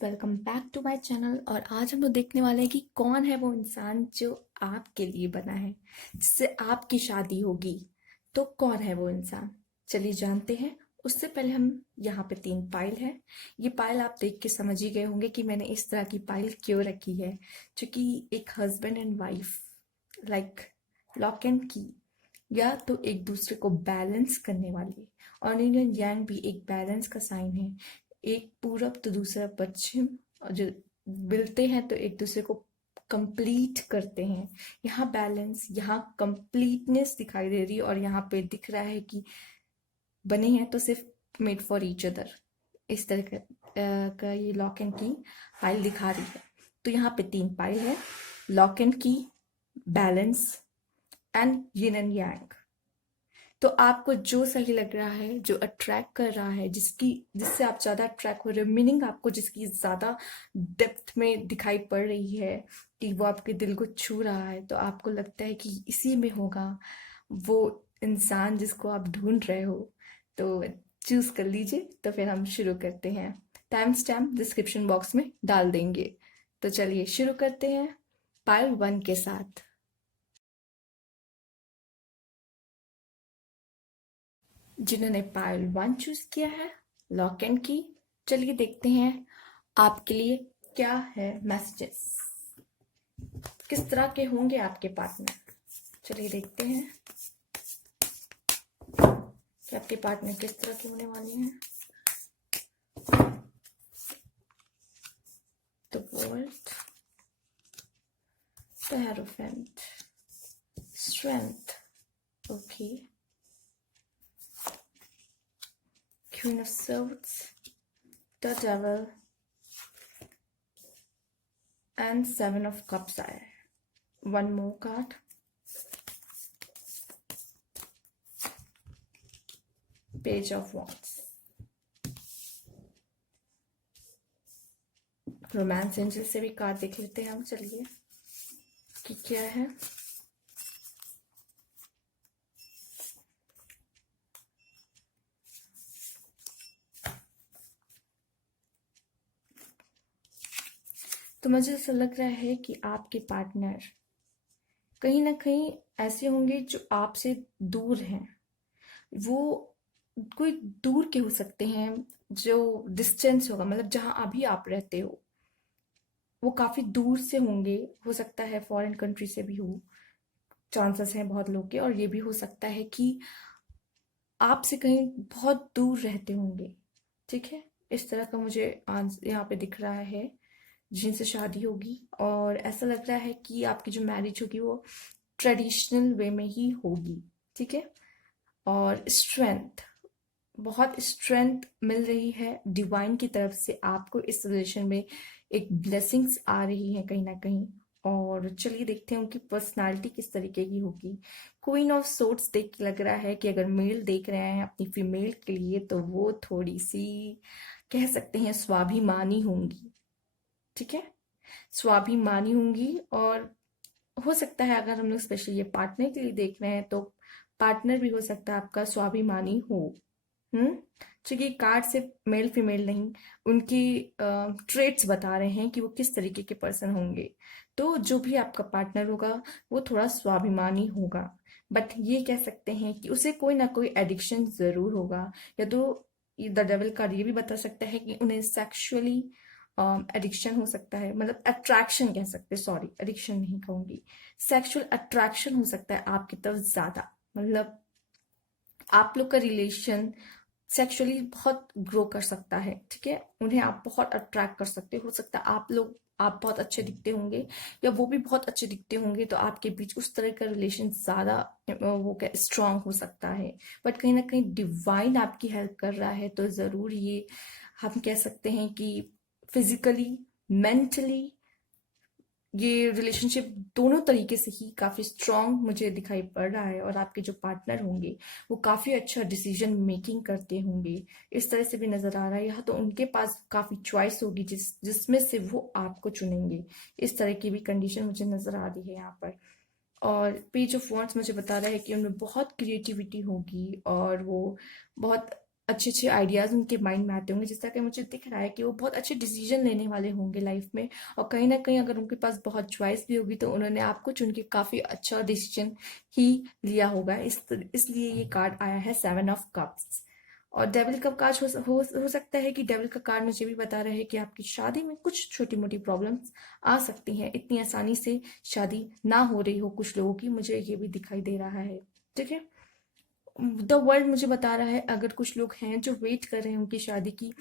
Welcome back to my channel. और आज हम लोग देखने वाले हैं कि कौन है वो इंसान जो आपके लिए बना है, जिससे आपकी शादी होगी। तो कौन है वो इंसान, चलिए जानते हैं। उससे पहले हम यहाँ पे 3 पाइल है। ये पाइल आप देख के समझ ही गए होंगे कि मैंने इस तरह की पाइल क्यों रखी है, क्योंकि एक husband and wife like lock and की, या तो एक दूसरे को बैलेंस करने वाली। और इंडियन यांग भी एक बैलेंस का साइन है। एक पूरब तो दूसरा पश्चिम, और जो मिलते हैं तो एक दूसरे को कंप्लीट करते हैं। यहाँ बैलेंस, यहाँ कंप्लीटनेस दिखाई दे रही है, और यहाँ पे दिख रहा है कि बने हैं तो सिर्फ मेड फॉर ईच अदर। इस तरह का ये लॉक एंड की पाइल दिखा रही है। तो यहाँ पे 3 पाइल है, लॉक एंड की, balance and yin and yang. तो आपको जो सही लग रहा है, जो अट्रैक्ट कर रहा है, जिससे आप ज्यादा अट्रैक्ट हो रहे हो, मीनिंग आपको जिसकी ज्यादा डेप्थ में दिखाई पड़ रही है कि वो आपके दिल को छू रहा है, तो आपको लगता है कि इसी में होगा वो इंसान जिसको आप ढूंढ रहे हो, तो चूज कर लीजिए। तो फिर हम शुरू करते हैं। टाइम स्टैम्प डिस्क्रिप्शन बॉक्स में डाल देंगे। तो चलिए शुरू करते हैं पाइल 1 के साथ। जिन्होंने पायल 1 चूज किया है, लॉक एंड की, चलिए देखते हैं आपके लिए क्या है मैसेजेस, किस तरह के होंगे आपके पार्टनर। चलिए देखते हैं कि आपके पार्टनर किस तरह के होने वाले हैं। The world, the hierophant, strength, okay, queen of swords, the devil and 7 of cups आया है। One more card, Page of Wands, romance angel से भी कार्ड देख लेते हैं हम। चलिए कि क्या है। तो मुझे ऐसा लग रहा है कि आपके पार्टनर कहीं ना कहीं ऐसे होंगे जो आपसे दूर हैं। वो कोई दूर के हो सकते हैं, जो डिस्टेंस होगा, मतलब जहां अभी आप रहते हो वो काफी दूर से होंगे। हो सकता है फॉरेन कंट्री से भी हो, चांसेस हैं बहुत लोग के। और ये भी हो सकता है कि आपसे कहीं बहुत दूर रहते होंगे। ठीक है, इस तरह का मुझे यहाँ पे दिख रहा है जिनसे शादी होगी। और ऐसा लग रहा है कि आपकी जो मैरिज होगी वो ट्रेडिशनल वे में ही होगी। ठीक है, और स्ट्रेंथ, बहुत स्ट्रेंथ मिल रही है डिवाइन की तरफ से आपको। इस रिलेशन में एक ब्लेसिंग्स आ रही है कहीं ना कहीं। और चलिए देखते हैं उनकी पर्सनालिटी किस तरीके की होगी। क्वीन ऑफ सोर्ड्स देख के लग रहा है कि अगर मेल देख रहे हैं अपनी फीमेल के लिए, तो वो थोड़ी सी कह सकते हैं स्वाभिमानी होंगी। ठीक है, स्वाभिमानी होंगी। और हो सकता है अगर हम लोग स्पेशली ये पार्टनर के लिए देख रहे हैं, तो पार्टनर भी हो सकता है आपका स्वाभिमानी हो। हम्म, क्योंकि कार्ड से मेल फीमेल नहीं, उनकी ट्रेट्स बता रहे हैं कि वो किस तरीके के पर्सन होंगे। तो जो भी आपका पार्टनर होगा वो थोड़ा स्वाभिमानी होगा, बट ये कह सकते हैं कि उसे कोई ना कोई एडिक्शन जरूर होगा। या तो द डेविल कार्ड ये भी बता सकता है कि उन्हें सेक्सुअली एडिक्शन हो सकता है, मतलब अट्रैक्शन कह सकते हैं, सॉरी एडिक्शन नहीं कहूंगी, सेक्सुअल अट्रैक्शन हो सकता है आपकी तरफ ज्यादा। मतलब आप लोग का रिलेशन सेक्सुअली बहुत ग्रो कर सकता है। ठीक है, उन्हें आप बहुत अट्रैक्ट कर सकते हो सकता है आप बहुत अच्छे दिखते होंगे, या वो भी बहुत अच्छे दिखते होंगे, तो आपके बीच उस तरह का रिलेशन ज्यादा वो क्या स्ट्रांग हो सकता है। बट कहीं ना कहीं डिवाइन आपकी हेल्प कर रहा है, तो जरूर ये हम कह सकते हैं कि फिजिकली, मेंटली ये रिलेशनशिप दोनों तरीके से ही काफी स्ट्रांग मुझे दिखाई पड़ रहा है। और आपके जो पार्टनर होंगे वो काफी अच्छा डिसीजन मेकिंग करते होंगे, इस तरह से भी नजर आ रहा है। यहाँ तो उनके पास काफी चॉइस होगी जिसमें से वो आपको चुनेंगे। इस तरह की भी कंडीशन मुझे नजर आ रही है यहाँ पर। और पेज ऑफ वॉन्ड्स मुझे बता रहा है कि उनमें बहुत क्रिएटिविटी होगी, और वो बहुत अच्छे अच्छे आइडियाज उनके माइंड में आते होंगे, जिस तरह कि मुझे दिख रहा है कि वो बहुत अच्छे डिसीजन लेने वाले होंगे लाइफ में। और कहीं ना कहीं अगर उनके पास बहुत चॉइस भी होगी तो उन्होंने आपको चुन के काफी अच्छा डिसीजन ही लिया होगा। इसलिए ये कार्ड आया है 7 ऑफ कप्स। और डेविल का कार्ड हो सकता है कि डेविल का कार्ड मुझे भी बता रहा है कि आपकी शादी में कुछ छोटी मोटी प्रॉब्लम्स आ सकती हैं। इतनी आसानी से शादी ना हो रही हो कुछ लोगों की, मुझे ये भी दिखाई दे रहा है। ठीक है, द वर्ल्ड मुझे बता रहा है अगर कुछ लोग हैं जो वेट कर रहे हैं उनकी शादी की,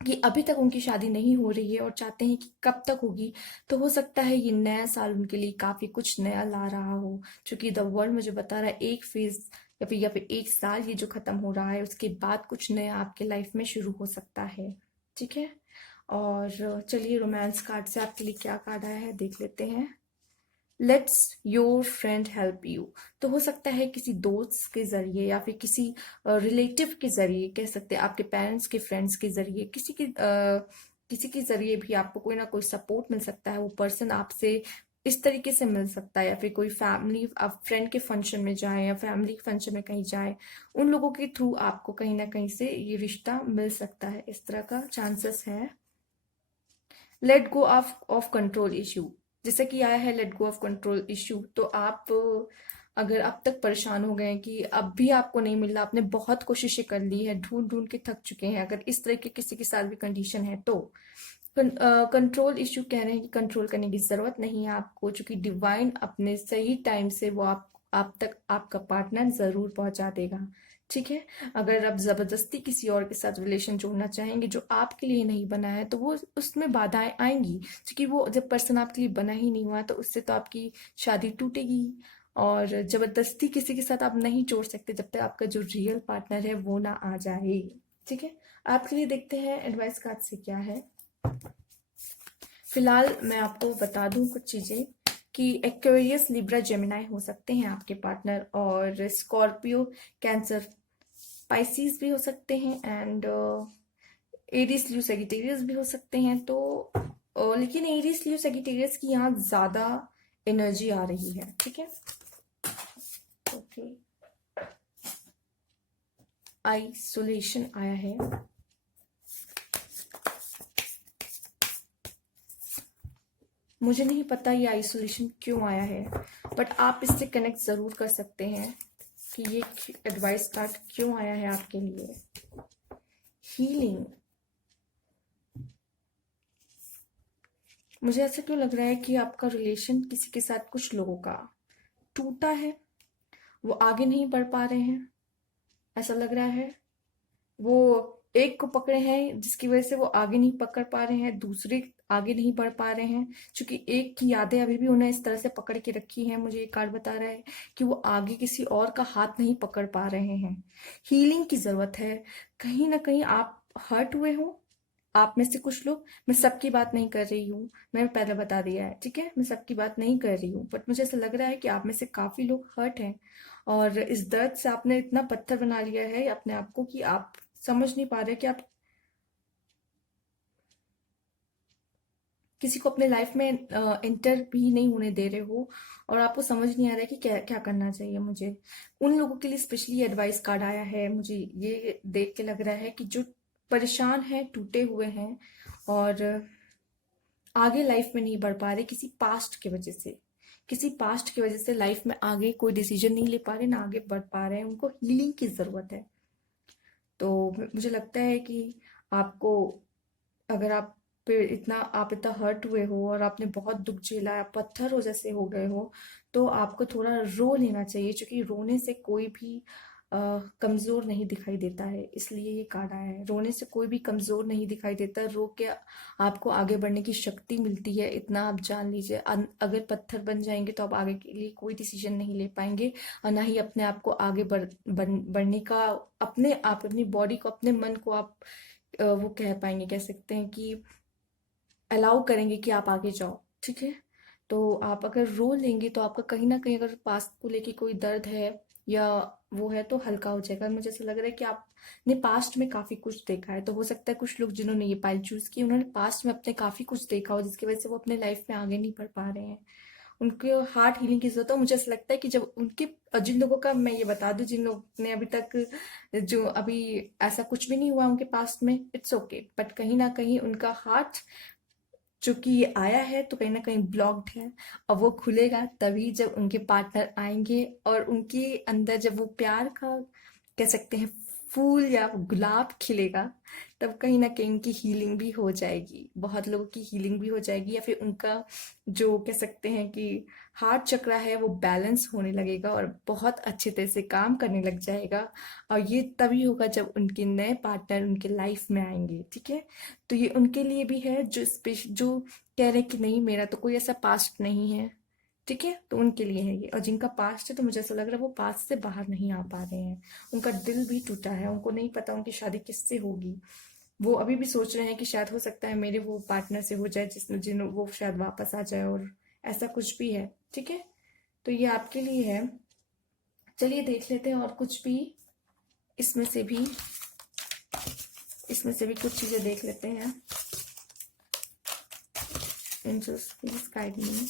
कि अभी तक उनकी शादी नहीं हो रही है और चाहते हैं कि कब तक होगी, तो हो सकता है ये नया साल उनके लिए काफी कुछ नया ला रहा हो। क्योंकि द वर्ल्ड मुझे बता रहा है एक फेज या फिर एक साल ये जो खत्म हो रहा है उसके बाद कुछ नया आपके लाइफ में शुरू हो सकता है। ठीक है, और चलिए रोमांस कार्ड से आपके लिए क्या कार्ड आया है देख लेते हैं। Let's your friend help you. तो हो सकता है किसी दोस्त के जरिए या फिर किसी रिलेटिव के जरिए, कह सकते हैं आपके पेरेंट्स के फ्रेंड्स के जरिए, किसी के जरिए भी आपको कोई ना कोई सपोर्ट मिल सकता है। वो पर्सन आपसे इस तरीके से मिल सकता है, या फिर कोई फैमिली, आप फ्रेंड के फंक्शन में जाए या फैमिली के फंक्शन में कहीं जाए, उन लोगों के थ्रू आपको कहीं ना कहीं से ये रिश्ता मिल सकता है, इस तरह का चांसेस है। Let go of control issue, जैसे कि आया है let go of control issue, तो आप अगर अब तक परेशान हो गए हैं कि अब भी आपको नहीं मिल रहा, आपने बहुत कोशिशें कर ली है, ढूंढ ढूंढ के थक चुके हैं, अगर इस तरह के किसी के साथ भी कंडीशन है तो कंट्रोल इश्यू कह रहे हैं कि कंट्रोल करने की जरूरत नहीं है आपको, क्योंकि डिवाइन अपने सही टाइम से वो आप तक आपका पार्टनर जरूर पहुंचा देगा। ठीक है, अगर आप जबरदस्ती किसी और के साथ रिलेशन जोड़ना चाहेंगे जो आपके लिए नहीं बना है तो वो उसमें बाधाएं आएंगी, क्योंकि वो जब पर्सन आपके लिए बना ही नहीं हुआ तो उससे तो आपकी शादी टूटेगी। और जबरदस्ती किसी के साथ आप नहीं जोड़ सकते जब तक आपका जो रियल पार्टनर है वो ना आ जाए। ठीक है, आपके लिए देखते हैं एडवाइस कार्ड से क्या है। फिलहाल मैं आपको बता दूं कुछ चीजें कि एक्वेरियस, लिब्रा, जेमिनाई हो सकते हैं आपके पार्टनर, और स्कॉर्पियो, कैंसर, पाइसिस भी हो सकते हैं, एंड एरीज, लियो, सेगिटेरियस भी हो सकते हैं। तो लेकिन एरीज, लियो, सेगिटेरियस की यहाँ ज्यादा एनर्जी आ रही है। ठीक है, ओके, आइसोलेशन आया है। मुझे नहीं पता ये आइसोलेशन क्यों आया है, बट आप इससे कनेक्ट जरूर कर सकते हैं कि ये एडवाइस कार्ड क्यों आया है आपके लिए। हीलिंग, मुझे ऐसा क्यों लग रहा है कि आपका रिलेशन किसी के साथ, कुछ लोगों का टूटा है, वो आगे नहीं बढ़ पा रहे हैं, ऐसा लग रहा है। वो एक को पकड़े हैं जिसकी वजह से वो आगे नहीं पकड़ पा रहे हैं, दूसरे आगे नहीं बढ़ पा रहे हैं, क्योंकि एक की यादें अभी भी उन्हें इस तरह से पकड़ के रखी हैं। मुझे ये कार्ड बता रहा है कि वो आगे किसी और का हाथ नहीं पकड़ पा रहे हैं। हीलिंग की जरूरत है, कहीं ना कहीं आप हर्ट हुए हो। आप में से कुछ लोग, मैं सबकी बात नहीं कर रही हूँ, मैंने पहले बता दिया है, ठीक है, मैं सबकी बात नहीं कर रही हूँ, बट मुझे ऐसा लग रहा है कि आप में से काफी लोग हर्ट हैं। और इस दर्द से आपने इतना पत्थर बना लिया है अपने आप को कि आप समझ नहीं पा रहे कि आप किसी को अपने लाइफ में इंटर भी नहीं होने दे रहे हो, और आपको समझ नहीं आ रहा है कि क्या क्या करना चाहिए। मुझे उन लोगों के लिए स्पेशली एडवाइस कार्ड आया है। मुझे ये देख के लग रहा है कि जो परेशान हैं, टूटे हुए हैं, और आगे लाइफ में नहीं बढ़ पा रहे किसी पास्ट की वजह से, किसी पास्ट की वजह से लाइफ में आगे कोई डिसीजन नहीं ले पा रहे, ना आगे बढ़ पा रहे हैं, उनको हीलिंग की जरूरत है। तो मुझे लगता है कि आपको, अगर आप इतना हर्ट हुए हो और आपने बहुत दुख झेला, आप पत्थर हो जैसे हो गए हो, तो आपको थोड़ा रो लेना चाहिए, क्योंकि रोने से कोई भी कमजोर नहीं दिखाई देता है। इसलिए ये कार्ड आया है, रोने से कोई भी कमजोर नहीं दिखाई देता, रो के आपको आगे बढ़ने की शक्ति मिलती है, इतना आप जान लीजिए। अगर पत्थर बन जाएंगे तो आप आगे के लिए कोई डिसीजन नहीं ले पाएंगे, और ना ही अपने आप को आगे बढ़ने का, अपनी बॉडी को, अपने मन को आप वो कह पाएंगे, कह सकते हैं कि अलाउ करेंगे कि आप आगे जाओ। ठीक है, तो आप अगर रो लेंगे तो आपका कहीं ना कहीं, अगर पास्ट को लेके कोई दर्द है या वो है, तो हल्का हो जाएगा। मुझे ऐसा लग रहा है कि आपने पास्ट में काफी कुछ देखा है, तो हो सकता है कुछ लोग जिन्होंने ये पाइल चूज की, उन्होंने पास्ट में अपने काफी कुछ देखा हो जिसकी वजह से वो अपने लाइफ में आगे नहीं बढ़ पा रहे हैं। उनको हार्ट हीलिंग की जरूरत है। मुझे ऐसा लगता है कि जब उनके, जिन लोगों का मैं ये बता दूं, जिन लोग ने अभी तक, जो अभी ऐसा कुछ भी नहीं हुआ उनके पास्ट में, इट्स ओके, बट कहीं ना कहीं उनका हार्ट चूंकि ये आया है तो कहीं ना कहीं ब्लॉक्ड है, और वो खुलेगा तभी जब उनके पार्टनर आएंगे, और उनके अंदर जब वो प्यार का, कह सकते हैं, फूल या गुलाब खिलेगा, तब कहीं ना कहीं उनकी हीलिंग भी हो जाएगी, बहुत लोगों की हीलिंग भी हो जाएगी, या फिर उनका जो कह सकते हैं कि हार्ट चक्रा है वो बैलेंस होने लगेगा और बहुत अच्छे तरह से काम करने लग जाएगा। और ये तभी होगा जब उनके नए पार्टनर उनके लाइफ में आएंगे, ठीक है। तो ये उनके लिए भी है जो जो कह रहे हैं कि नहीं मेरा तो कोई ऐसा पास्ट नहीं है, ठीक है, तो उनके लिए है ये। और जिनका पास्ट है तो मुझे ऐसा लग रहा है वो पास्ट से बाहर नहीं आ पा रहे हैं, उनका दिल भी टूटा है, उनको नहीं पता उनकी शादी किससे होगी। वो अभी भी सोच रहे हैं कि शायद हो सकता है मेरे वो पार्टनर से हो जाए जिसने जिन वो शायद वापस आ जाए, और ऐसा कुछ भी है, ठीक है। तो ये आपके लिए है। चलिए देख लेते हैं और कुछ भी इसमें से भी कुछ चीजें देख लेते हैं। Angels please guide me.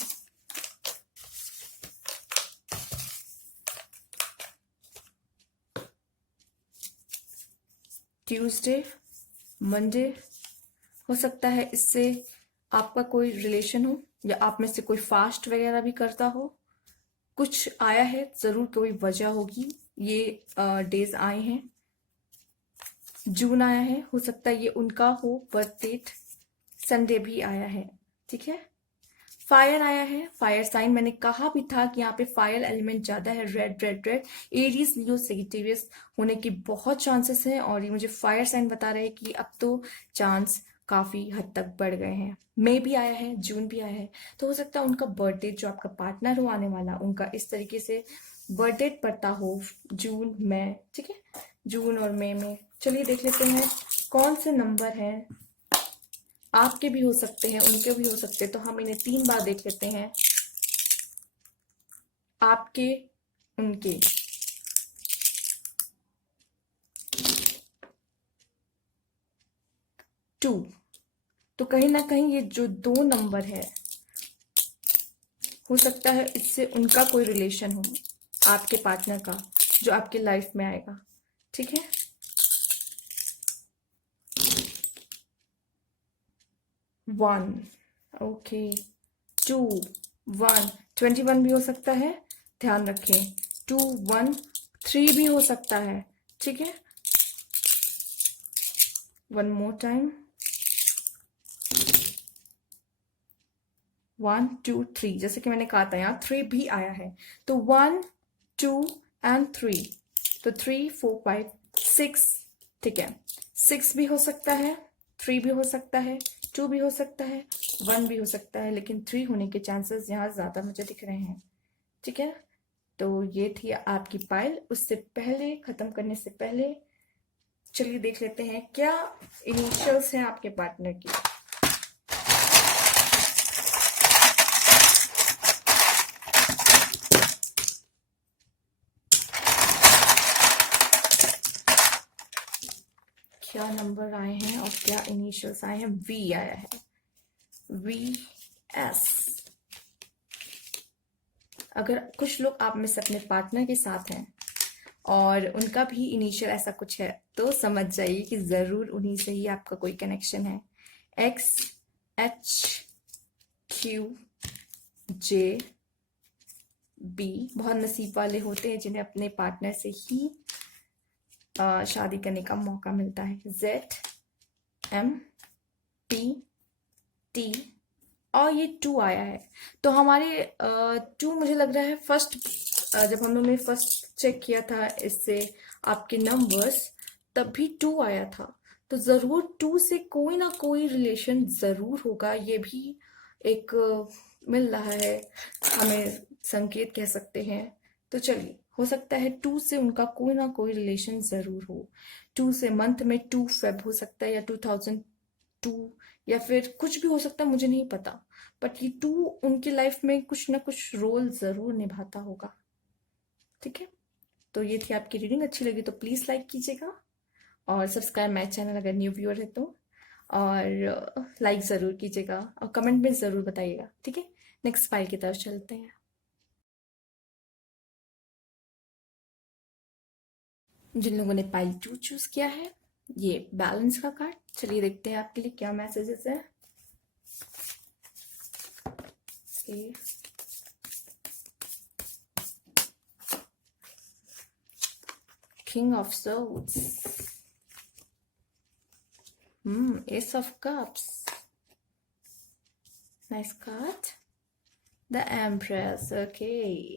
Tuesday, Monday, हो सकता है इससे आपका कोई रिलेशन हो, या आप में से कोई फास्ट वगैरह भी करता हो। कुछ आया है, जरूर कोई वजह होगी, ये डेज आए हैं। जून आया है, हो सकता है ये उनका हो बर्थ डेट। संडे भी आया है, ठीक है। फायर आया है, फायर साइन, मैंने कहा भी था कि यहाँ पे फायर एलिमेंट ज्यादा है, red red red, Aries Leo Sagittarius होने की बहुत चांसेस है, और ये मुझे फायर साइन बता रहे हैं कि अब तो चांस काफी हद तक बढ़ गए हैं। मई भी आया है, जून भी आया है, तो हो सकता है उनका बर्थडे, जो आपका पार्टनर हो आने वाला, उनका इस तरीके से बर्थडे पड़ता हो जून में, ठीक है, जून और मई में। चलिए देख लेते हैं कौन से नंबर हैं, आपके भी हो सकते हैं उनके भी हो सकते हैं, तो हम इन्हें 3 बार देख लेते हैं, आपके, उनके। 2, तो कहीं ना कहीं ये जो 2 नंबर है, हो सकता है इससे उनका कोई रिलेशन हो, आपके पार्टनर का, जो आपके लाइफ में आएगा, ठीक है। 1, ओके, 2, 1, 21 भी हो सकता है, ध्यान रखें, 2, 1, 3 भी हो सकता है, ठीक है। 1 मोर टाइम, 1, 2, 3, जैसे कि मैंने कहा था यहाँ 3 भी आया है, तो 1, 2 एंड 3, तो 3, 4, 5, 6, ठीक है। 6 भी हो सकता है, 3 भी हो सकता है, 2 भी हो सकता है, 1 भी हो सकता है, लेकिन 3 होने के चांसेस यहाँ ज्यादा मुझे दिख रहे हैं, ठीक है। तो ये थी आपकी पाइल। उससे पहले, खत्म करने से पहले, चलिए देख लेते हैं क्या इनिशियल्स हैं आपके पार्टनर की। क्या नंबर आए हैं और क्या इनिशियल्स आए हैं। वी आया है, वी एस। अगर कुछ लोग आप में से अपने पार्टनर के साथ हैं और उनका भी इनिशियल ऐसा कुछ है, तो समझ जाइए कि जरूर उन्हीं से ही आपका कोई कनेक्शन है। एक्स, एच, क्यू, जे, बी। बहुत नसीब वाले होते हैं जिन्हें अपने पार्टनर से ही शादी करने का मौका मिलता है। जेड, एम, पी, टी, और ये 2 आया है। तो हमारे 2 मुझे लग रहा है फर्स्ट, जब हम लोग ने फर्स्ट चेक किया था इससे आपके नंबर्स, तब भी 2 आया था, तो जरूर 2 से कोई ना कोई रिलेशन जरूर होगा। ये भी एक मिल रहा है हमें, संकेत कह सकते हैं। तो चलिए, हो सकता है 2 से उनका कोई ना कोई रिलेशन जरूर हो। 2 से मंथ में 2 फेब हो सकता है, या 2002, या फिर कुछ भी हो सकता है, मुझे नहीं पता, बट ये 2 उनकी लाइफ में कुछ ना कुछ रोल जरूर निभाता होगा, ठीक है। तो ये थी आपकी रीडिंग। अच्छी लगी तो प्लीज लाइक कीजिएगा, और सब्सक्राइब माय चैनल अगर न्यू व्यूअर है तो, और लाइक जरूर कीजिएगा, और कमेंट में जरूर बताइएगा, ठीक है। नेक्स्ट फाइल की तरफ चलते हैं। जिन लोगों ने पाइल 2 चूज किया है, ये बैलेंस का कार्ड। चलिए देखते हैं आपके लिए क्या मैसेजेस है। King of swords, S of cups, nice card. The empress, okay,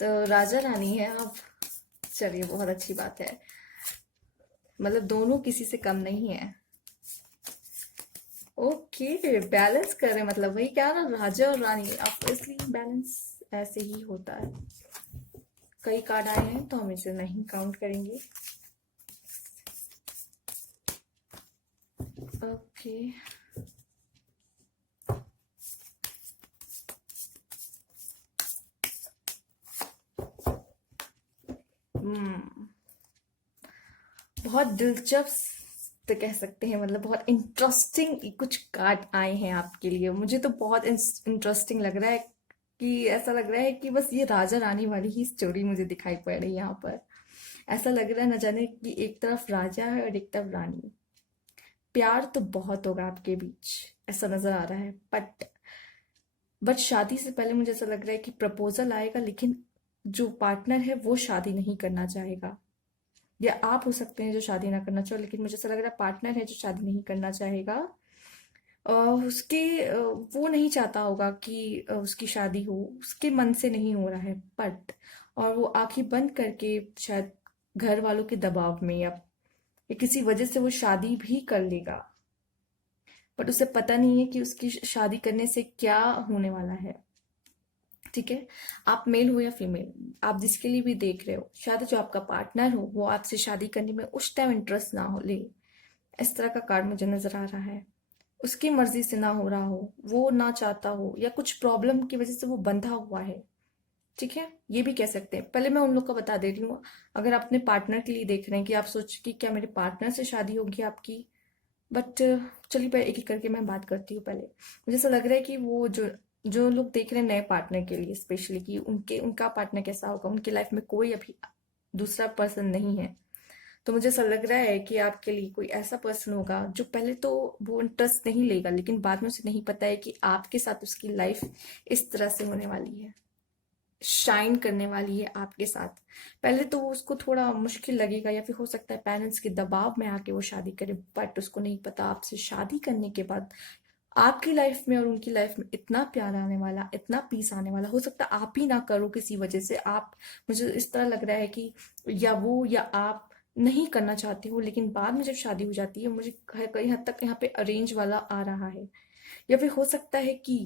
तो राजा रानी है आप। चलिए बहुत अच्छी बात है, मतलब दोनों किसी से कम नहीं है। ओके, बैलेंस कर रहे हैं, मतलब वही क्या ना, राजा और रानी, ऑब्वियसली बैलेंस ऐसे ही होता है। कई कार्ड आए हैं तो हम इसे नहीं काउंट करेंगे। ओके, बहुत दिलचस्प तो कह सकते हैं, मतलब बहुत इंटरेस्टिंग कुछ कार्ड आए हैं आपके लिए। मुझे तो बहुत इंटरेस्टिंग लग रहा है, कि ऐसा लग रहा है कि बस ये राजा रानी वाली ही स्टोरी मुझे दिखाई पड़ रही है यहाँ पर। ऐसा लग रहा है न जाने कि एक तरफ राजा है और एक तरफ रानी। प्यार तो बहुत होगा आपके बीच, ऐसा नजर आ रहा है, बट शादी से पहले मुझे ऐसा लग रहा है कि प्रपोजल आएगा, लेकिन जो पार्टनर है वो शादी नहीं करना चाहेगा। या आप हो सकते हैं जो शादी ना करना चाहो, लेकिन मुझे ऐसा लग रहा है पार्टनर है जो शादी नहीं करना चाहेगा। उसके वो नहीं चाहता होगा कि उसकी शादी हो, उसके मन से नहीं हो रहा है, बट और वो आंखें बंद करके शायद घर वालों के दबाव में या किसी वजह से वो शादी भी कर लेगा। बट उसे पता नहीं है कि उसकी शादी करने से क्या होने वाला है। ठीक है, आप मेल हो या फीमेल, आप जिसके लिए भी देख रहे हो, शायद जो आपका पार्टनर हो वो आपसे शादी करने में उस टाइम इंटरेस्ट ना हो ले। इस तरह का कार्ड मुझे नजर आ रहा है। उसकी मर्जी से ना हो रहा हो, वो ना चाहता हो, या कुछ प्रॉब्लम की वजह से वो बंधा हुआ है। ठीक है, ये भी कह सकते हैं। पहले मैं उन लोग का बता दे रही हूँ, अगर आप अपने पार्टनर के लिए देख रहे हैं कि आप सोच कि क्या मेरे पार्टनर से शादी होगी आपकी, बट चलिए पहले एक एक करके मैं बात करती हूँ। पहले मुझे ऐसा लग रहा है कि वो जो जो लोग देख रहे हैं नए पार्टनर के लिए स्पेशली, कि उनका पार्टनर कैसा होगा, उनकी लाइफ में कोई अभी दूसरा पर्सन नहीं है, तो मुझे ऐसा लग रहा है कि आपके लिए कोई ऐसा पर्सन होगा जो पहले तो वो इंटरेस्ट नहीं लेगा, लेकिन बाद में उसे नहीं पता है कि आपके साथ उसकी लाइफ इस तरह से होने वाली है, शाइन करने वाली है आपके साथ। पहले तो उसको थोड़ा मुश्किल लगेगा, या फिर हो सकता है पेरेंट्स के दबाव में आके वो शादी करे, बट उसको नहीं पता आपसे शादी करने के बाद आपकी लाइफ में और उनकी लाइफ में इतना प्यार आने वाला, इतना पीस आने वाला। हो सकता है आप ही ना करो किसी वजह से, आप, मुझे इस तरह लग रहा है कि या वो या आप नहीं करना चाहते हो, लेकिन बाद में जब शादी हो जाती है, मुझे कई हद तक यहाँ पे अरेंज वाला आ रहा है। या फिर हो सकता है कि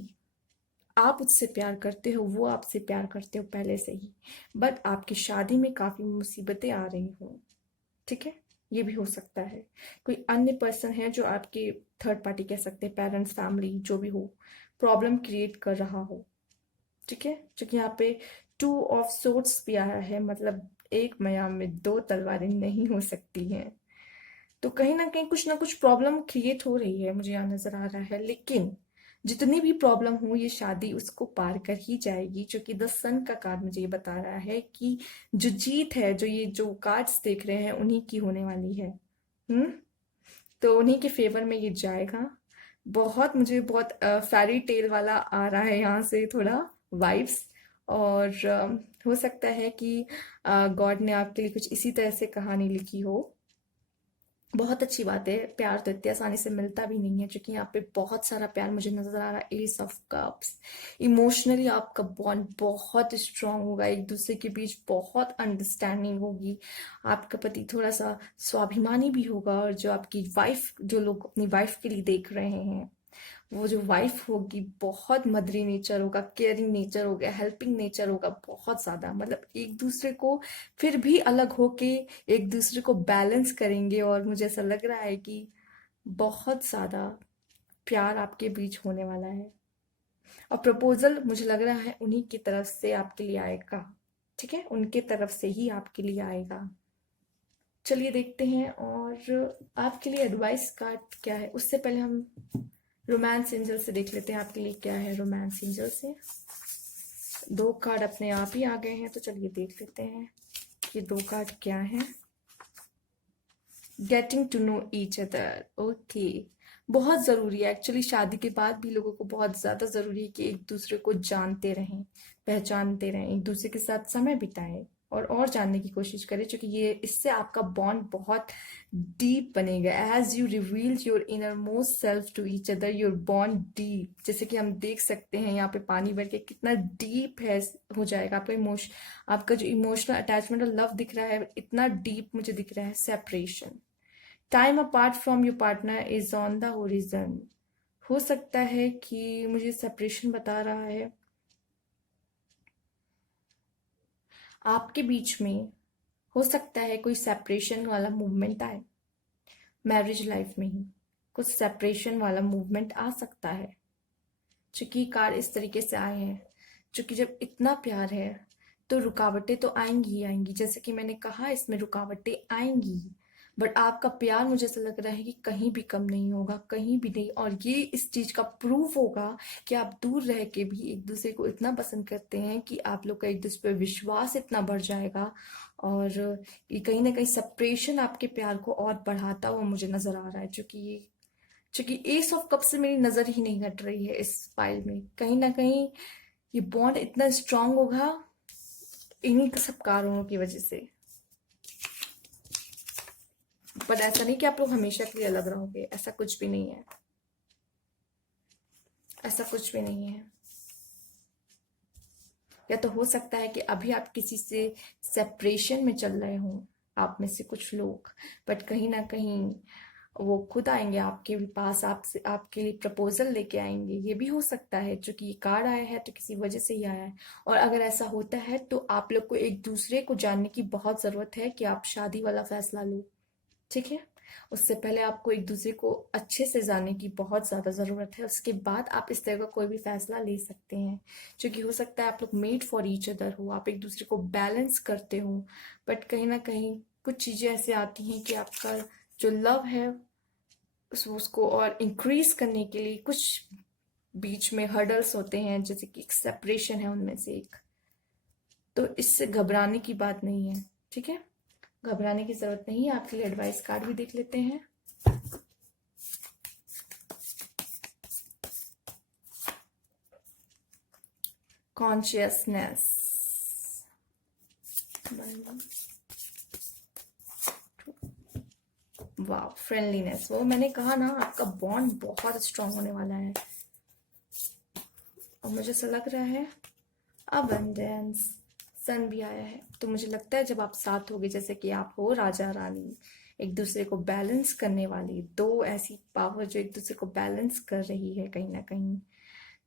आप उससे प्यार करते हो, वो आपसे प्यार करते हो पहले से ही, बट आपकी शादी में काफी मुसीबतें आ रही हो। ठीक है, ये भी हो सकता है। कोई अन्य पर्सन है जो आपके थर्ड पार्टी कह सकते हैं, पेरेंट्स, फैमिली, जो भी हो, प्रॉब्लम क्रिएट कर रहा हो। ठीक है, क्योंकि यहाँ पे 2 ऑफ सोर्ड्स भी आया है, मतलब एक मयाम में दो तलवारें नहीं हो सकती हैं। तो कहीं ना कुछ प्रॉब्लम क्रिएट हो रही है, मुझे यहाँ नजर आ रहा है। लेकिन जितनी भी प्रॉब्लम हो, ये शादी उसको पार कर ही जाएगी, क्योंकि द सन का कार्ड मुझे ये बता रहा है कि जो जीत है, जो ये जो कार्ड्स देख रहे हैं, उन्हीं की होने वाली है। हम्म, तो उन्हीं के फेवर में ये जाएगा। बहुत मुझे बहुत फेरी टेल वाला आ रहा है यहाँ से थोड़ा वाइब्स। और हो सकता है कि गॉड ने आपके लिए कुछ इसी तरह से कहानी लिखी हो। बहुत अच्छी बात है, प्यार तो इतनी आसानी से मिलता भी नहीं है, क्योंकि यहाँ पे बहुत सारा प्यार मुझे नजर आ रहा है। एस ऑफ कप्स, इमोशनली आपका बॉन्ड बहुत स्ट्रांग होगा, एक दूसरे के बीच बहुत अंडरस्टैंडिंग होगी। आपका पति थोड़ा सा स्वाभिमानी भी होगा, और जो आपकी वाइफ, जो लोग अपनी वाइफ के लिए देख रहे हैं, वो जो वाइफ होगी बहुत मदरी नेचर होगा, केयरिंग नेचर होगा, हेल्पिंग नेचर होगा बहुत ज्यादा। मतलब एक दूसरे को फिर भी अलग होके एक दूसरे को बैलेंस करेंगे, और मुझे ऐसा लग रहा है कि बहुत ज्यादा प्यार आपके बीच होने वाला है। और प्रपोजल मुझे लग रहा है उन्हीं की तरफ से आपके लिए आएगा। ठीक है, उनके तरफ से ही आपके लिए आएगा। चलिए देखते हैं और आपके लिए एडवाइस कार्ड क्या है। उससे पहले हम रोमांस एंजल से देख लेते हैं आपके लिए क्या है रोमांस एंजल से। 2 कार्ड अपने आप ही आ गए हैं, तो चलिए देख लेते हैं कि 2 कार्ड क्या है। Getting to know each other, okay. बहुत ज़रूरी है एक्चुअली, शादी के बाद भी लोगों को बहुत ज़्यादा ज़रूरी है कि एक दूसरे को जानते रहें, पहचानते रहें, एक दूसरे के साथ समय बिताएं और जानने की कोशिश करें, क्योंकि ये इससे आपका बॉन्ड बहुत डीप बनेगा। As you reveal your inner most self to each other, your bond deep, जैसे कि हम देख सकते हैं यहाँ पे पानी भर के कितना डीप है, हो जाएगा आपका जो इमोशनल अटैचमेंट और लव दिख रहा है, इतना डीप मुझे दिख रहा है। Separation, time apart from your partner is on the horizon. हो सकता है कि मुझे सेपरेशन बता रहा है, आपके बीच में हो सकता है कोई सेपरेशन वाला मूवमेंट आए, मैरिज लाइफ में ही कुछ सेपरेशन वाला मूवमेंट आ सकता है। चूंकि कार्ड इस तरीके से आए हैं, चूंकि जब इतना प्यार है तो रुकावटें तो आएंगी ही आएंगी, जैसे कि मैंने कहा इसमें रुकावटें आएंगी, बट आपका प्यार मुझे ऐसा लग रहा है कि कहीं भी कम नहीं होगा, कहीं भी नहीं। और ये इस चीज का प्रूफ होगा कि आप दूर रह के भी एक दूसरे को इतना पसंद करते हैं कि आप लोग का एक दूसरे पर विश्वास इतना बढ़ जाएगा, और ये कहीं ना कहीं सेपरेशन आपके प्यार को और बढ़ाता हुआ मुझे नजर आ रहा है। क्योंकि एस ऑफ कप से मेरी नजर ही नहीं हट रही है इस फाइल में, कहीं ना कहीं ये बॉन्ड इतना स्ट्रांग होगा इन्हीं सब कारणों की वजह से। पर ऐसा नहीं कि आप लोग हमेशा के लिए अलग रहोगे, ऐसा कुछ भी नहीं है, ऐसा कुछ भी नहीं है। या तो हो सकता है कि अभी आप किसी से सेपरेशन में चल रहे हो, आप में से कुछ लोग, बट कहीं ना कहीं वो खुद आएंगे आपके पास, आपसे आपके लिए प्रपोजल लेके आएंगे। ये भी हो सकता है, क्योंकि ये कार्ड आया है तो किसी वजह से ही आया है। और अगर ऐसा होता है तो आप लोग को एक दूसरे को जानने की बहुत जरूरत है कि आप शादी वाला फैसला लो, ठीक है। उससे पहले आपको एक दूसरे को अच्छे से जानने की बहुत ज्यादा जरूरत है, उसके बाद आप इस तरह का कोई भी फैसला ले सकते हैं। क्योंकि हो सकता है आप लोग मेड फॉर ईच अदर हो, आप एक दूसरे को बैलेंस करते हो, बट कहीं ना कहीं कुछ चीजें ऐसे आती हैं कि आपका जो लव है उसको और इंक्रीज करने के लिए कुछ बीच में हर्डल्स होते हैं, जैसे कि एक सेपरेशन है उनमें से एक। तो इससे घबराने की बात नहीं है, ठीक है, घबराने की जरूरत नहीं है। आपके लिए एडवाइस कार्ड भी देख लेते हैं। कॉन्शियसनेस, वाह, फ्रेंडलीनेस, वो मैंने कहा ना आपका बॉन्ड बहुत स्ट्रांग होने वाला है। और मुझे ऐसा लग रहा है अबंडेंस, सन भी आया है, तो मुझे लगता है जब आप साथ होगे, जैसे कि आप हो राजा रानी, एक दूसरे को बैलेंस करने वाली, 2 ऐसी पावर जो एक दूसरे को बैलेंस कर रही है कहीं ना कहीं,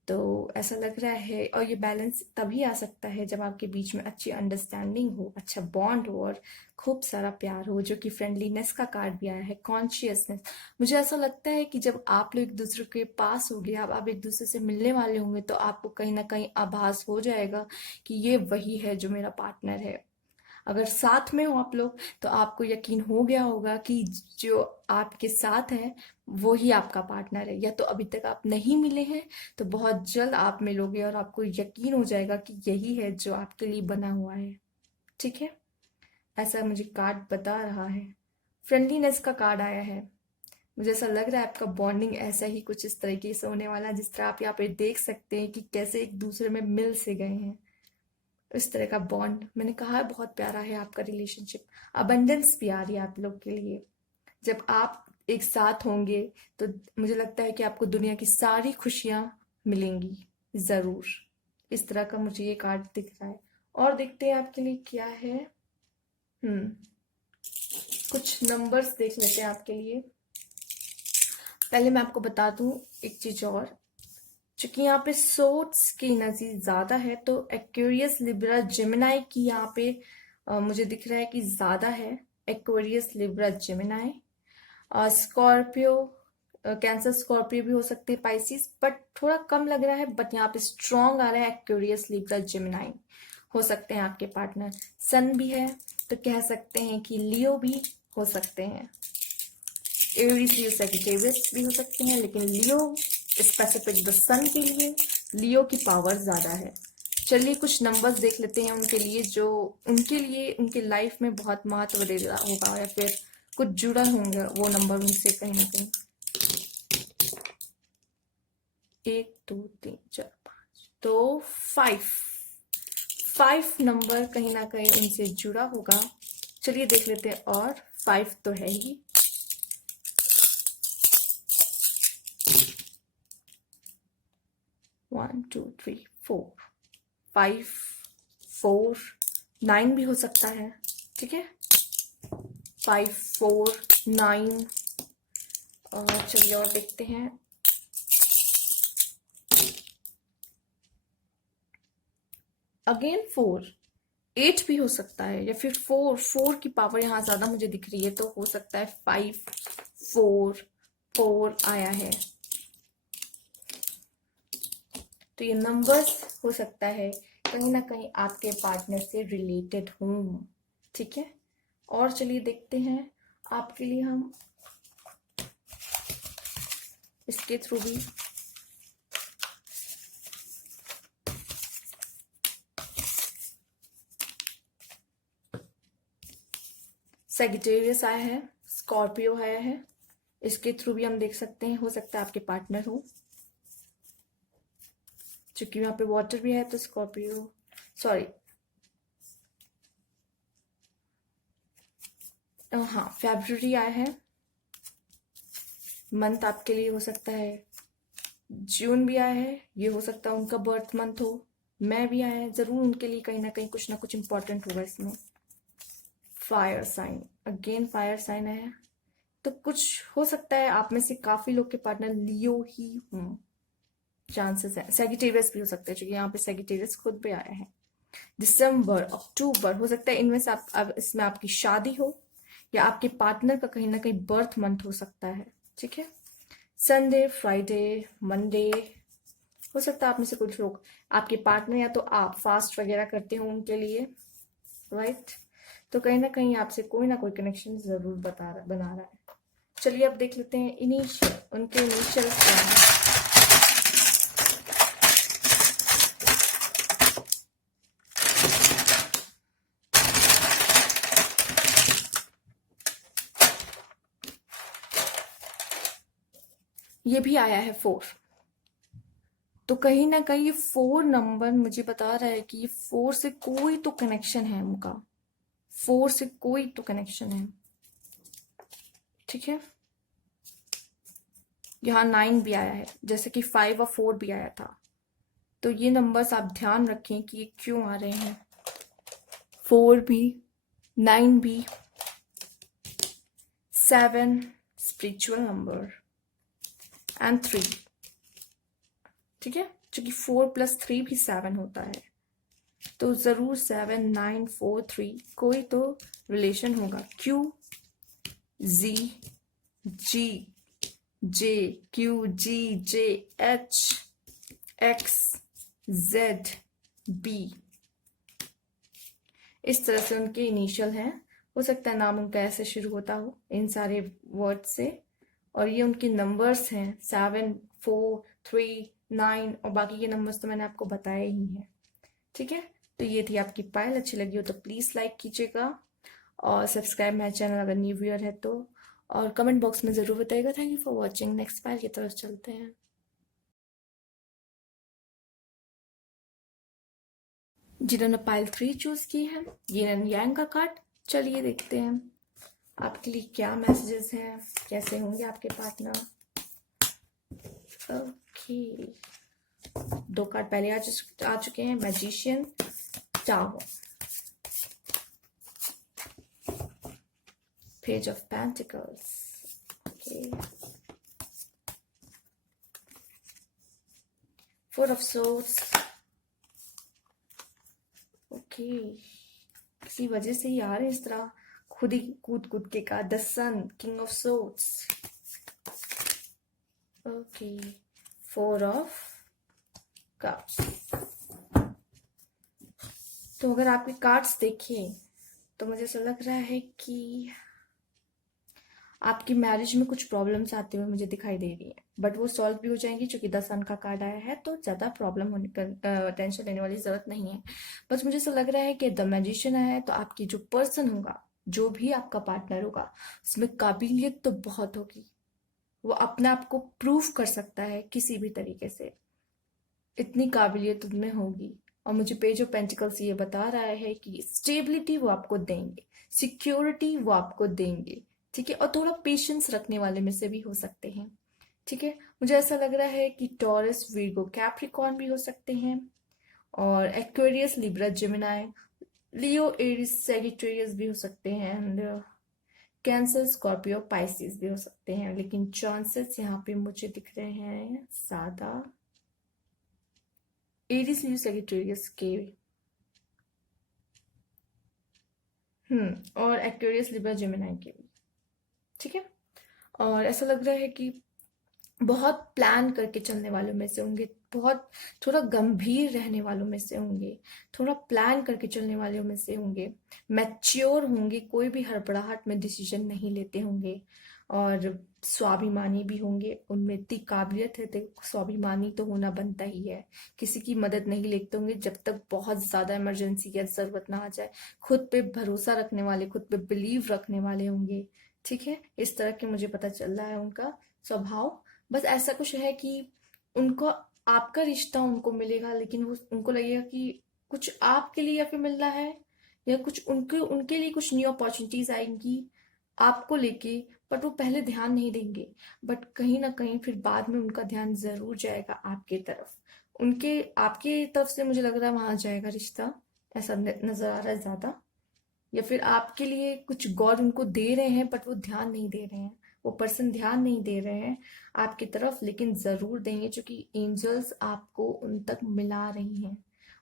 तो ऐसा लग रहा है। और ये बैलेंस तभी आ सकता है जब आपके बीच में अच्छी अंडरस्टैंडिंग हो, अच्छा बॉन्ड हो और खूब सारा प्यार हो, जो कि फ्रेंडलीनेस का कार्ड भी आया है। कॉन्शियसनेस, मुझे ऐसा लगता है कि जब आप लोग एक दूसरे के पास होंगे, आप एक दूसरे से मिलने वाले होंगे, तो आपको कहीं ना कहीं आभास हो जाएगा कि ये वही है जो मेरा पार्टनर है। अगर साथ में हो आप लोग तो आपको यकीन हो गया होगा कि जो आपके साथ है वो ही आपका पार्टनर है। या तो अभी तक आप नहीं मिले हैं तो बहुत जल्द आप मिलोगे और आपको यकीन हो जाएगा कि यही है जो आपके लिए बना हुआ है, ठीक है। ऐसा मुझे कार्ड बता रहा है। फ्रेंडलीनेस का कार्ड आया है, मुझे ऐसा लग रहा है आपका बॉन्डिंग ऐसा ही कुछ इस तरीके से होने वाला है, जिस तरह आप यहाँ पे देख सकते हैं कि कैसे एक दूसरे में मिल से गए हैं। इस तरह का बॉन्ड मैंने कहा है बहुत प्यारा है आपका रिलेशनशिप। अबंडेंस भी आ रही है आप लोग के लिए। जब आप एक साथ होंगे तो मुझे लगता है कि आपको दुनिया की सारी खुशियां मिलेंगी जरूर। इस तरह का मुझे ये कार्ड दिख रहा है। और देखते हैं आपके लिए क्या है। हम्म कुछ नंबर्स देख लेते हैं आपके लिए। पहले मैं आपको बता दूं एक चीज और, चूंकि यहाँ पे सोर्ट्स की एनर्जी ज्यादा है तो एक्वेरियस लिब्रा जेमिनाई की यहाँ पे मुझे दिख रहा है कि ज्यादा है। Aquarius Libra Gemini, Scorpio, cancer Scorpio भी हो सकते हैं, पाइसिस, बट थोड़ा कम लग रहा है। बट यहाँ पे स्ट्रॉन्ग आ रहा है एक्वेरियस लिब्रा जेमिनाई, हो सकते हैं आपके पार्टनर। सन भी है तो कह सकते हैं कि लियो भी हो सकते हैं। एरीज लियो सैजिटेरियस भी हो सकते हैं, लेकिन लियो स्पेसिफिक द सन के लिए लियो की पावर ज्यादा है। चलिए कुछ नंबर्स देख लेते हैं उनके लिए, जो उनके लिए उनके लाइफ में बहुत महत्व दे रहा होगा या फिर कुछ जुड़ा होंगे वो नंबर उनसे कहीं ना कहीं। 1 2 3 4 5 तो 5 नंबर कहीं ना कहीं उनसे जुड़ा होगा। चलिए देख लेते हैं, और 5 तो है ही। वन टू थ्री फोर, 5 4 9 भी हो सकता है। ठीक है, 5 4 9। और चलिए और देखते हैं, अगेन 4 8 भी हो सकता है, या फिर 4 की पावर यहाँ ज्यादा मुझे दिख रही है, तो हो सकता है 5 4 4 आया है। तो ये नंबर्स हो सकता है कहीं ना कहीं आपके पार्टनर से रिलेटेड हों। ठीक है, और चलिए देखते हैं आपके लिए हम इसके थ्रू भी सैजिटेरियस आया है, स्कॉर्पियो आया है, इसके थ्रू भी हम देख सकते हैं, हो सकता है आपके पार्टनर हो। चूंकि यहाँ पे वाटर भी है तो स्कॉर्पियो, सॉरी, हाँ फेब्रुअरी आया है, मंथ आपके लिए हो सकता है। जून भी आया है, ये हो सकता है उनका बर्थ मंथ हो। मैं भी आया है, जरूर उनके लिए कहीं ना कुछ इंपॉर्टेंट होगा इसमें। Fire sign, again fire sign है, तो कुछ हो सकता है आप में से काफी लोग के पार्टनर लियो ही हों, चांसेस है। सेजिटेरियस भी हो सकता है, क्योंकि यहाँ पे सेजिटेरियस खुद पे आया है। दिसंबर अक्टूबर हो सकता है, इनमें से इसमें आपकी शादी हो या आपके पार्टनर का कहीं ना कहीं बर्थ मंथ हो सकता है। ठीक है, संडे फ्राइडे मंडे, हो सकता है आप में से कुछ लोग, आपके पार्टनर या तो आप फास्ट वगैरह करते हो उनके लिए, राइट। तो कहीं ना कोई कनेक्शन जरूर बना रहा है। चलिए अब देख लेते हैं इनिशियल, उनके इनिशियल क्या है। ये भी आया है 4, तो कहीं ना कहीं ये 4 नंबर मुझे बता रहा है कि ये 4 से कोई तो कनेक्शन है उनका, 4 से कोई तो कनेक्शन है। ठीक है, यहाँ 9 भी आया है, जैसे कि 5 और 4 भी आया था। तो ये नंबर्स आप ध्यान रखें कि ये क्यों आ रहे हैं। 4 भी, 9 भी, 7 स्पिरिचुअल नंबर एंड 3। ठीक है, क्योंकि 4 + 3 भी 7 होता है, तो जरूर 7 9 4 3 कोई तो रिलेशन होगा। Q Z G J Q G J H X Z B, इस तरह से उनके इनिशियल हैं। हो सकता है नाम उनका ऐसे शुरू होता हो इन सारे वर्ड से, और ये उनके नंबर्स हैं 7 4 3 9, और बाकी के नंबर्स तो मैंने आपको बताए ही हैं। ठीक है, तो ये थी आपकी पायल। अच्छी लगी हो तो प्लीज लाइक कीजिएगा और सब्सक्राइब माई चैनल अगर न्यू व्यूअर है तो, और कमेंट बॉक्स में जरूर बताइएगा। Thank you for watching. Next Payal की तरफ चलते हैं। जिन्होंने पायल 3 चूज की है, ये यांग का कार्ड। चलिए देखते हैं आपके लिए क्या मैसेजेस हैं, कैसे होंगे आपके पार्टनर। ओके, 2 कार्ड पहले आ चुके हैं, magician, tower, page of pentacles, okay, 4 of swords, okay, किसी वजह से ही आ रहे इस तरह खुद ही कूद कूद के का। The sun, king of swords, okay, 4 of cups. तो अगर आपके कार्ड्स देखें तो मुझे ऐसा लग रहा है कि आपकी मैरिज में कुछ प्रॉब्लम्स आते हुए मुझे दिखाई दे रही है, बट वो सॉल्व भी हो जाएंगी क्योंकि 10 अंक का कार्ड आया है, तो ज़्यादा प्रॉब्लम होने का टेंशन लेने वाली ज़रूरत नहीं है। बस मुझे ऐसा लग रहा है कि द मैजिशियन आया है, तो आपकी जो पर्सन होगा, जो भी आपका पार्टनर होगा, उसमें काबिलियत तो बहुत होगी। वो अपने आप को प्रूव कर सकता है किसी भी तरीके से, इतनी काबिलियत उनमें होगी। और मुझे पेज ऑफ पेंटिकल्स ये बता रहा है कि स्टेबिलिटी वो आपको देंगे, सिक्योरिटी वो आपको देंगे, ठीक है। और थोड़ा पेशेंस रखने वाले में से भी हो सकते हैं, ठीक है। मुझे ऐसा लग रहा है कि टॉरस, वीर्गो, कैप्रिकॉर्न भी हो सकते हैं, और एक्वेरियस, लिब्रा, जेमिनाई, लियो, एरिस, सैजिटेरियस भी हो सकते हैं, एंड कैंसर, स्कॉर्पियो, पाइसिस भी हो सकते हैं। लेकिन चांसेस यहाँ पे मुझे दिख रहे हैं ज्यादा एरिस, लियो, सैजिटेरियस के। और एक्वेरियस, लिब्रा, जेमिनाई के भी, ठीक है। और ऐसा लग रहा है कि बहुत प्लान करके चलने वालों में से होंगे, बहुत थोड़ा गंभीर रहने वालों में से होंगे, थोड़ा प्लान करके चलने वालों में से होंगे, मैच्योर होंगे, कोई भी हड़बड़ाहट में डिसीजन नहीं लेते होंगे, और स्वाभिमानी भी होंगे। उनमें इतनी काबिलियत है, तो स्वाभिमानी तो होना बनता ही है। किसी की मदद नहीं लेते होंगे जब तक बहुत ज्यादा इमरजेंसी या जरूरत ना आ जाए। खुद पे भरोसा रखने वाले, खुद पे बिलीव रखने वाले होंगे, ठीक है। इस तरह के मुझे पता चल रहा है उनका स्वभाव। बस ऐसा कुछ है कि उनको आपका रिश्ता उनको मिलेगा, लेकिन वो उनको लगेगा कि कुछ आपके लिए या फिर मिल रहा है, या कुछ उनके उनके लिए कुछ न्यू अपॉर्चुनिटीज आएंगी आपको लेके, बट वो पहले ध्यान नहीं देंगे। बट कहीं ना कहीं फिर बाद में उनका ध्यान जरूर जाएगा आपके तरफ, उनके आपके तरफ से मुझे लग रहा है वहां जाएगा रिश्ता, ऐसा नजर आ रहा है ज्यादा। या फिर आपके लिए कुछ गॉड उनको दे रहे हैं, बट वो ध्यान नहीं दे रहे हैं, वो पर्सन ध्यान नहीं दे रहे हैं आपकी तरफ, लेकिन जरूर देंगे, क्योंकि एंजल्स आपको उन तक मिला रही हैं।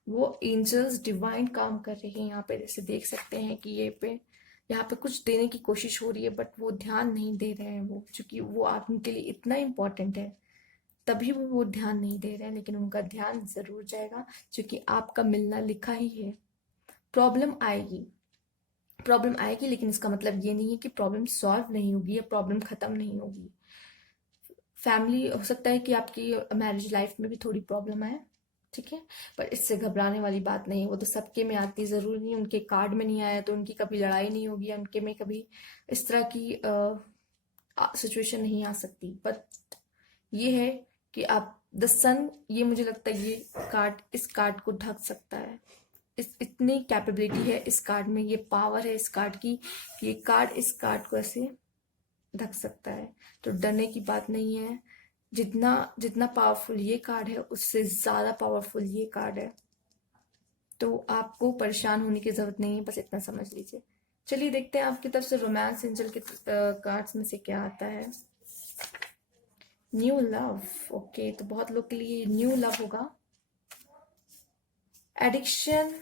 वो एंजल्स डिवाइन काम कर रही हैं यहाँ पे, जैसे देख सकते हैं कि ये पे यहाँ पे कुछ देने की कोशिश हो रही है, बट वो ध्यान नहीं दे रहे हैं। वो क्योंकि वो आप उनके लिए इतना इम्पोर्टेंट है, तभी वो ध्यान नहीं दे रहे हैं, लेकिन उनका ध्यान जरूर जाएगा, क्योंकि आपका मिलना लिखा ही है। प्रॉब्लम आएगी, प्रॉब्लम आएगी, लेकिन इसका मतलब ये नहीं है कि प्रॉब्लम सॉल्व नहीं होगी या प्रॉब्लम खत्म नहीं होगी। फैमिली हो सकता है कि आपकी मैरिज लाइफ में भी थोड़ी प्रॉब्लम आए, ठीक है, पर इससे घबराने वाली बात नहीं है। वो तो सबके में आती, जरूरी नहीं उनके कार्ड में नहीं आया तो उनकी कभी लड़ाई नहीं होगी, या उनके में कभी इस तरह की सिचुएशन नहीं आ सकती। बट ये है कि आप द सन, ये मुझे लगता है ये कार्ड इस कार्ड को ढक सकता है। इस इतनी कैपेबिलिटी है इस कार्ड में, ये पावर है इस कार्ड की कि ये कार्ड इस कार्ड को ऐसे ढक सकता है। तो डरने की बात नहीं है। जितना जितना पावरफुल ये कार्ड है, उससे ज्यादा पावरफुल ये कार्ड है। तो आपको परेशान होने की जरूरत नहीं है, बस इतना समझ लीजिए। चलिए देखते हैं आपकी तरफ से रोमांस एंजल के कार्ड्स में से क्या आता है। न्यू लव, ओके, तो बहुत लोग के लिए न्यू लव होगा। एडिक्शन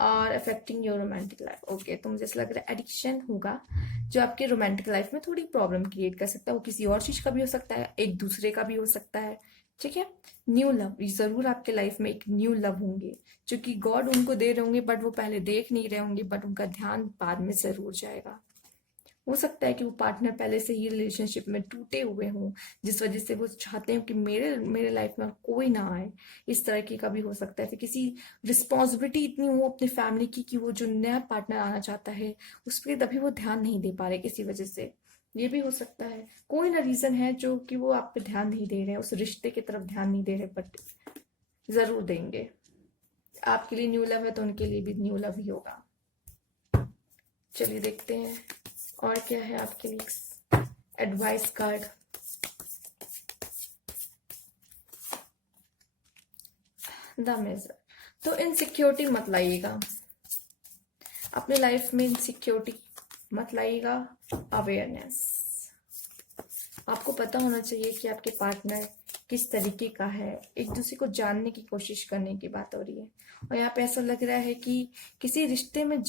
और affecting your romantic life, okay, तो मुझे ऐसा लग रहा है एडिक्शन होगा जो आपके रोमांटिक लाइफ में थोड़ी प्रॉब्लम क्रिएट कर सकता है। वो किसी और चीज का भी हो सकता है, एक दूसरे का भी हो सकता है, ठीक है। न्यू लव, जरूर आपके लाइफ में एक न्यू लव होंगे, जो कि गॉड उनको दे रहे होंगे, बट वो पहले देख नहीं रहे होंगे, बट उनका ध्यान बाद में जरूर जाएगा। हो सकता है कि वो पार्टनर पहले से ही रिलेशनशिप में टूटे हुए हों, जिस वजह से वो चाहते हो कि मेरे मेरे लाइफ में कोई ना आए। इस तरह की का भी हो सकता है। फिर किसी रिस्पॉन्सिबिलिटी इतनी हो अपनी फैमिली की कि वो जो नया पार्टनर आना चाहता है उस पर तभी वो ध्यान नहीं दे पा रहे किसी वजह से। ये भी हो सकता है, कोई ना रीजन है जो कि वो आप पे ध्यान नहीं दे रहे, उस रिश्ते की तरफ ध्यान नहीं दे रहे, बट जरूर देंगे। आपके लिए न्यू लव है तो उनके लिए भी न्यू लव ही होगा। चलिए देखते हैं और क्या है आपके लिए एडवाइस कार्ड। द मेजर, तो इनसिक्योरिटी मत लाइएगा अपने लाइफ में, इनसिक्योरिटी मत लाइएगा। अवेयरनेस, आपको पता होना चाहिए कि आपके पार्टनर किस तरीके का है। एक दूसरे को जानने की कोशिश करने की बात हो रही है, और यहाँ पे ऐसा लग रहा है कि किसी रिश्ते में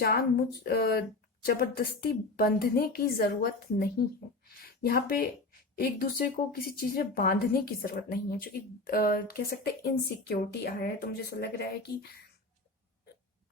जबरदस्ती बंधने की जरूरत नहीं है। यहाँ पे एक दूसरे को किसी चीज में बांधने की जरूरत नहीं है, क्योंकि कह सकते हैं इनसिक्योरिटी आया है, तो मुझे ऐसा लग रहा है कि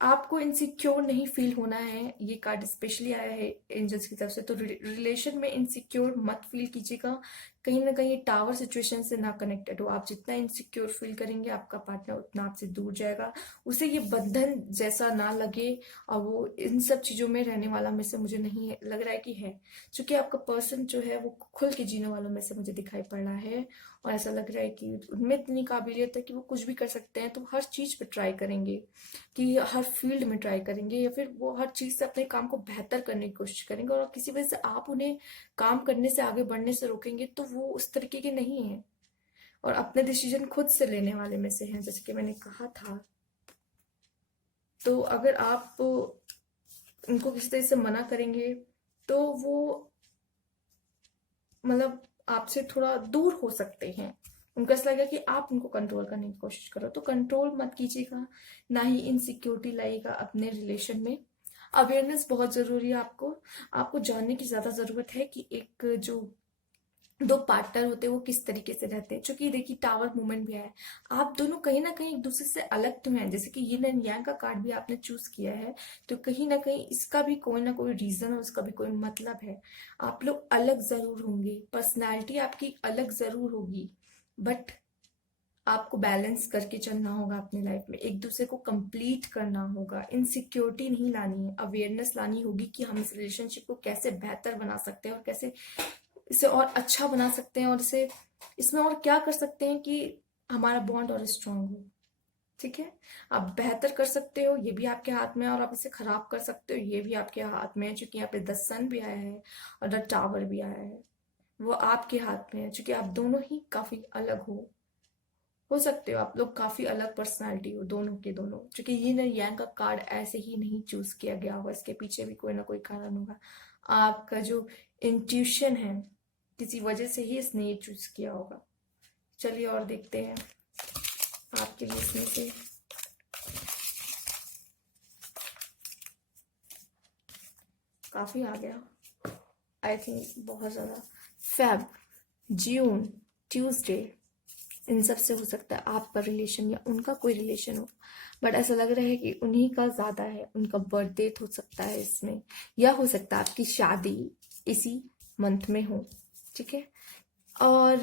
आपको इनसिक्योर नहीं फील होना है। ये कार्ड स्पेशली आया है एंजल्स की तरफ से, तो रिलेशन में इनसिक्योर मत फील कीजिएगा। कहीं ना कहीं टावर सिचुएशन से ना कनेक्टेड हो। आप जितना इनसिक्योर फील करेंगे आपका पार्टनर उतना आपसे दूर जाएगा, उसे ये बंधन जैसा ना लगे, और वो इन सब चीजों में रहने वाला में से मुझे नहीं लग रहा है कि है। क्योंकि आपका पर्सन जो है वो खुल के जीने वालों में से मुझे दिखाई पड़ रहा है, और ऐसा लग रहा है कि उनमें इतनी काबिलियत है कि वो कुछ भी कर सकते हैं, तो हर चीज पे ट्राई करेंगे, कि हर फील्ड में ट्राई करेंगे, या फिर वो हर चीज से अपने काम को बेहतर करने की कोशिश करेंगे। और किसी वजह से आप उन्हें काम करने से, आगे बढ़ने से रोकेंगे तो वो उस तरीके के नहीं है, और अपने डिसीजन खुद से लेने वाले में से हैं, जैसे कि मैंने कहा था। तो अगर आप उनको किसी तरह से मना करेंगे तो वो मतलब आपसे थोड़ा दूर हो सकते हैं। उनको ऐसा लगेगा कि आप उनको कंट्रोल करने की कोशिश करो, तो कंट्रोल मत कीजिएगा, ना ही इनसिक्योरिटी लाइएगा अपने रिलेशन में। अवेयरनेस बहुत जरूरी है। आपको आपको जानने की ज्यादा जरूरत है कि एक जो दो पार्टनर होते हैं वो किस तरीके से रहते हैं। क्योंकि देखिए टावर मूवमेंट भी है, आप दोनों कहीं ना कहीं एक दूसरे से अलग तो हैं। जैसे कि यिन एंड यांग का कार्ड भी आपने चूज किया है, तो कहीं ना कहीं इसका भी कोई ना कोई रीजन और उसका भी कोई मतलब है। आप लोग अलग जरूर होंगे, पर्सनैलिटी आपकी अलग जरूर होगी, बट आपको बैलेंस करके चलना होगा अपनी लाइफ में, एक दूसरे को कंप्लीट करना होगा। इनसिक्योरिटी नहीं लानी है, अवेयरनेस लानी होगी कि हम इस रिलेशनशिप को कैसे बेहतर बना सकते हैं, और कैसे इसे और अच्छा बना सकते हैं, और इसे इसमें और क्या कर सकते हैं कि हमारा बॉन्ड और स्ट्रांग हो। ठीक है, आप बेहतर कर सकते हो, ये भी आपके हाथ में है, और आप इसे खराब कर सकते हो, ये भी आपके हाथ में है। क्योंकि यहाँ पे द सन भी आया है और द टावर भी आया है, वो आपके हाथ में है। क्योंकि आप दोनों ही काफी अलग हो सकते हो आप लोग काफी अलग पर्सनालिटी हो दोनों के दोनों। क्योंकि ये ना यांग का कार्ड ऐसे ही नहीं चूज किया गया होगा, इसके पीछे भी कोई ना कोई कारण होगा। आपका जो इंट्यूशन है, किसी वजह से ही इसने ये चूज किया होगा। चलिए और देखते हैं आपके लिए इसमें से। काफी आ गया, आई थिंक बहुत ज्यादा। फेब, जून, ट्यूसडे, इन सब से हो सकता है आपका रिलेशन या उनका कोई रिलेशन हो, बट ऐसा लग रहा है कि उन्हीं का ज्यादा है। उनका बर्थ डेट हो सकता है इसमें, या हो सकता है आपकी शादी इसी मंथ में हो। ठीक है, और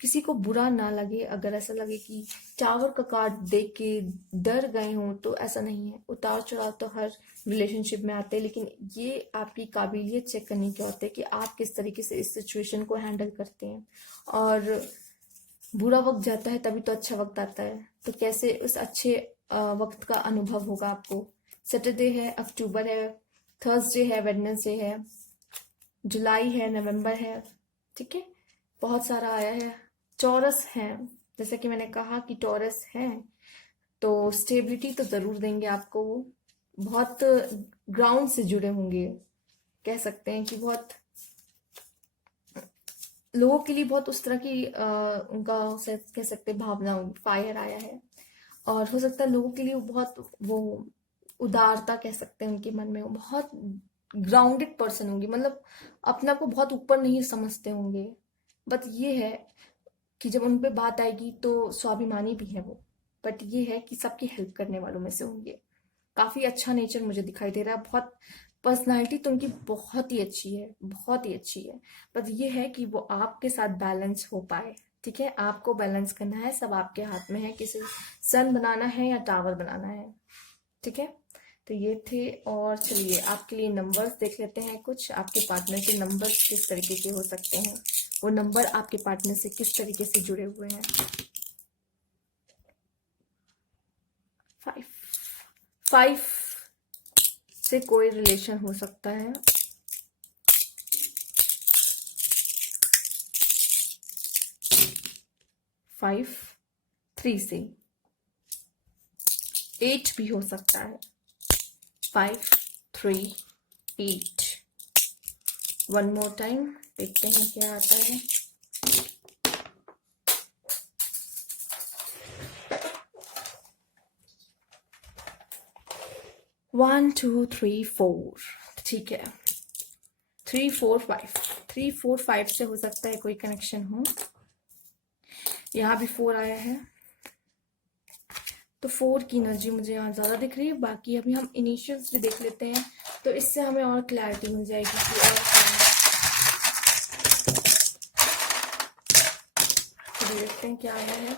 किसी को बुरा ना लगे अगर ऐसा लगे कि टावर का कार्ड देख के डर गए हो, तो ऐसा नहीं है। उतार चढ़ाव तो हर रिलेशनशिप में आते हैं, लेकिन ये आपकी काबिलियत चेक करने के होते हैं कि आप किस तरीके से इस सिचुएशन को हैंडल करते हैं। और बुरा वक्त जाता है तभी तो अच्छा वक्त आता है, तो कैसे उस अच्छे वक्त का अनुभव होगा आपको। सैटरडे है, अक्टूबर है, थर्सडे है, वेडनेसडे है, जुलाई है, नवंबर है। ठीक है, बहुत सारा आया है। टॉरस है, जैसा कि मैंने कहा कि टॉरस है, तो स्टेबिलिटी तो जरूर देंगे आपको। वो बहुत ग्राउंड से जुड़े होंगे, कह सकते हैं कि बहुत लोगों के लिए बहुत उस तरह की उनका कह सकते हैं भावना होगी। फायर आया है, और हो सकता है लोगों के लिए वो बहुत वो उदारता कह सकते हैं उनके मन में। वो बहुत ग्राउंडेड पर्सन होंगे, मतलब अपने आप को बहुत ऊपर नहीं समझते होंगे। बट ये है कि जब उन पे बात आएगी तो स्वाभिमानी भी है वो, बट ये है कि सबकी हेल्प करने वालों में से होंगे। काफी अच्छा नेचर मुझे दिखाई दे रहा है, बहुत पर्सनालिटी तो उनकी बहुत ही अच्छी है, बहुत ही अच्छी है। बस ये है कि वो आपके साथ बैलेंस हो पाए। ठीक है, आपको बैलेंस करना है, सब आपके हाथ में है, किसी सन बनाना है या टावर बनाना है। ठीक है, तो ये थे। और चलिए आपके लिए नंबर्स देख लेते हैं। कुछ आपके पार्टनर के नंबर्स किस तरीके के हो सकते हैं, वो नंबर आपके पार्टनर से किस तरीके से जुड़े हुए हैं। 5 5 से कोई रिलेशन हो सकता है। 5 3 से 8 भी हो सकता है। 5 3 8। वन मोर टाइम, देखते हैं क्या आता है। वन टू थ्री फोर, ठीक है। 3 4 5, 3 4 5 से हो सकता है कोई कनेक्शन हो। यहाँ भी 4 आया है, तो 4 की एनर्जी मुझे यहाँ ज़्यादा दिख रही है। बाकी अभी हम इनिशियल्स भी देख लेते हैं, तो इससे हमें और क्लैरिटी मिल जाएगी कि और क्या है। तो देखते हैं क्या आया है।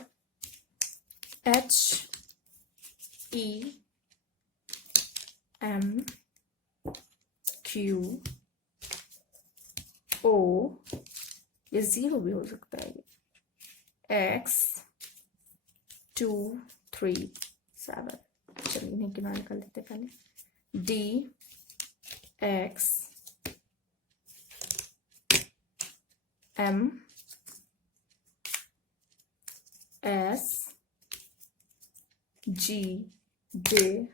HEMQO, ये 0 भी हो सकता है, ये X237, चलिए इन्हें किनारे कर लेते हैं पहले। DXMSGJ,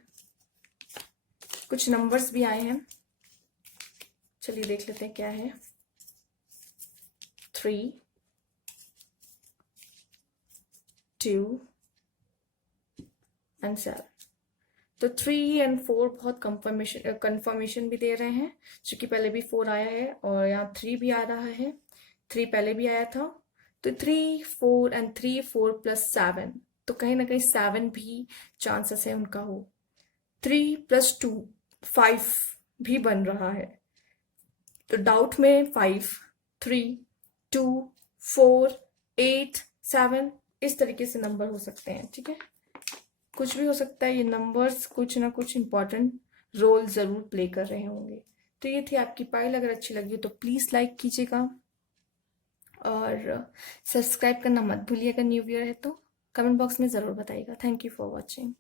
कुछ नंबर्स भी आए हैं, चलिए देख लेते हैं क्या है। 3, 2 and 7। तो 3 and 4 बहुत कंफर्मेशन भी दे रहे हैं, क्योंकि पहले भी 4 आया है और यहाँ 3 भी आ रहा है। 3 पहले भी आया था, तो 3, 4 and 3, 4 plus 7, तो कहीं ना कहीं 7 भी चांसेस है उनका हो। 3 plus 2, 5 भी बन रहा है, तो डाउट में 5, 3, 2, 4, 8, 7 इस तरीके से नंबर हो सकते हैं। ठीक है, कुछ भी हो सकता है, ये नंबर्स कुछ ना कुछ इंपॉर्टेंट रोल जरूर प्ले कर रहे होंगे। तो ये थी आपकी पाइल। अगर अच्छी लगी तो प्लीज लाइक कीजिएगा और सब्सक्राइब करना मत भूलिएगा। न्यू ईयर है तो कमेंट बॉक्स में जरूर बताइएगा। Thank you for watching.